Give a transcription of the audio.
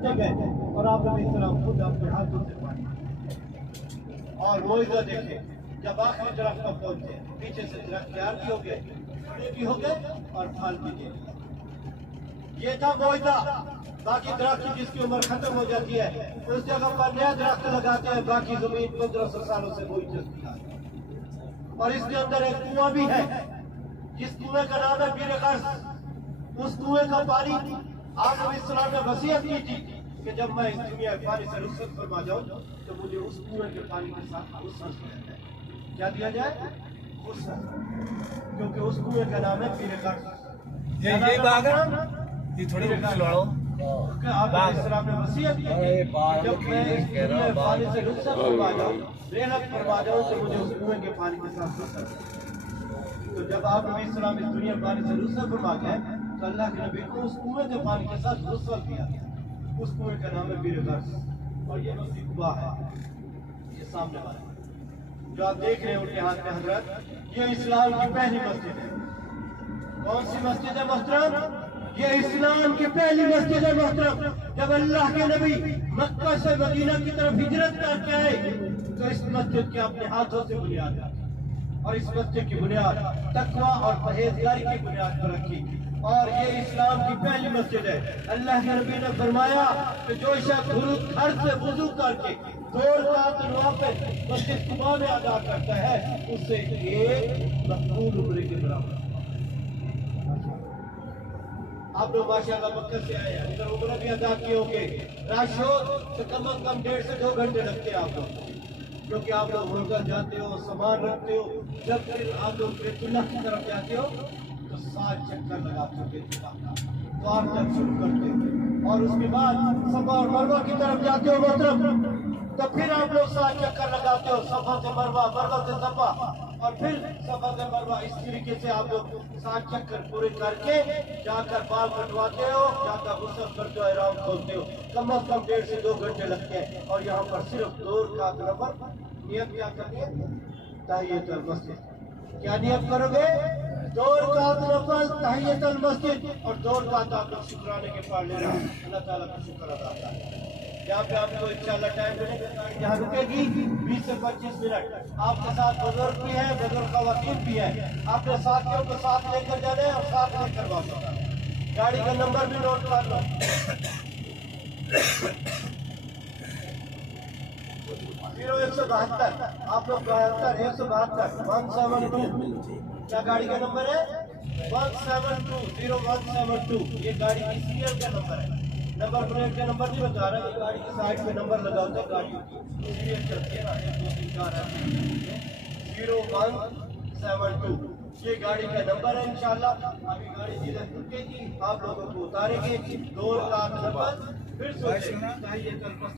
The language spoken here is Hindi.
रखते गए और आप नबी सलाम खुद अपने हाथों से पानी। और मोइज़ा देखे, जब आखिरी दरख्त पर पहुंचे, पीछे से दरख्त तैयार भी हो गए, बड़े भी हो गए और फल भी दे दिए। ये था मोइज़ा। बाकी दरख्त जिसकी उम्र खत्म हो जाती है उस जगह पर नया दरख्त लगाते हैं, बाकी जमीन 1500 सालों से कोई चलती है। और इसके अंदर एक कुआं भी है, जिस कुएं का नाम है बीर गर्स। उस कुएं का पानी आप नबी सल्लल्लाहु अलैहि वसल्लम ने वसीयत की थी कि जब मैं इस दुनिया के पानी से रुखसत फरमा जाऊं तो मुझे उस कुएं के पानी के साथ रुखसत दिया जाए। क्या दिया जाए? रुखसत, क्योंकि उस कुएं का नाम है बीर गर्स। ये बाग है, ये थोड़ी लड़ो आप इस्लाम ने वसीयत की जब मैं इस दुनिया के पानी से रुखसत फरमा जाऊं, रेहत फरमा जाऊं तो मुझे उस कुएं के पानी के साथ रुखसत। तो जब आप नबी इस्लाम इस दुनिया के पानी से रुखसत फरमा गए तो अल्लाह के नबी को उस कुएं के पानी के साथ रुखसत दिया। उस कुएं का नाम है बीर गर्स। और ये मस्जिद कुबा है, ये सामने वाला जो आप देख रहे हैं उनके हाथ में हजरत, ये इस्लाम की पहली मस्जिद है। कौन सी मस्जिद है मोहतरम? ये इस्लाम की पहली मस्जिद है मोहतरम। जब अल्लाह के नबी मक्का से मदीना की तरफ हिजरत करके आए तो इस मस्जिद के अपने हाथों से बुनियाद रखी और इस मस्जिद की बुनियाद तकवा और परहेजगारी की बुनियाद पर रखी। और ये इस्लाम की पहली मस्जिद है। अल्लाह के नबी ने फरमाया कि जो शख्स घर से वुजू करके 2 रकात नवाफिल मस्जिद कुबा में अदा करता है उससे एक मकबूल उम्र के बराबर। आप लोग माशाअल्लाह मक्का से आए हैं, उधर उम्र भी अदा किए होंगे। राशो से कम 1.5 से 2 घंटे लगते हैं आप लोग, क्योंकि आप लोग होकर जाते हो, सामान रखते हो। जब फिर आप लोग बैतुल्लाह की तरफ जाते हो तो 7 चक्कर लगाते हो बैतुल्लाह का, द्वार तक शुरू करते हो। और उसके बाद सफा और मरवा की तरफ जाते हो मोहतरम, तो फिर आप लोग 7 चक्कर लगाते हो, सफा से मरवा, मरवा से सफा, और फिर सफा से मरवा। इस तरीके से आप लोग 7 चक्कर पूरे करके जाकर बाल कटवाते हो, जाकर गुस्ल करते हो, आराम खोलते हो। कम अज कम 1.5 से 2 घंटे लगते हैं। और यहाँ पर सिर्फ 2 रकात नफल नियत क्या करेंगे? तहियतुल मस्जिद। क्या नियत करोगे? 2 रकात नफल तहियतुल मस्जिद और 2 रकात आप लोग शुक्राने के पढ़ लेना, अल्लाह ताला का शुक्र अदा करना। यहाँ पे आपको इंशाअल्लाह टाइम मिलेगा, यहाँ रुकेगी 20 से 25 मिनट। आपके साथ बुजुर्ग भी है, बुजुर्ग खवातीन भी है। आपने साथियों को साथ लेकर जाना है और साथ लेकर वापस आना है। गाड़ी का नंबर भी नोट कर लो। 0172 आप लोग 172 172। क्या गाड़ी का नंबर है? 1720172। ये गाड़ी की सीरियल का नंबर है। नंबर प्लेट का नंबर नहीं बता रहा, गाड़ी की साइड में नंबर लगा होता है, गाड़ियों की सीरियल चलती है ना, 1 2 3 4 है। 0172 ये गाड़ी का नंबर है। इंशाल्लाह अभी गाड़ी धीरे रुकेगी, आप लोगों को उतारेंगे। 2 रकात नफल फिर सोचें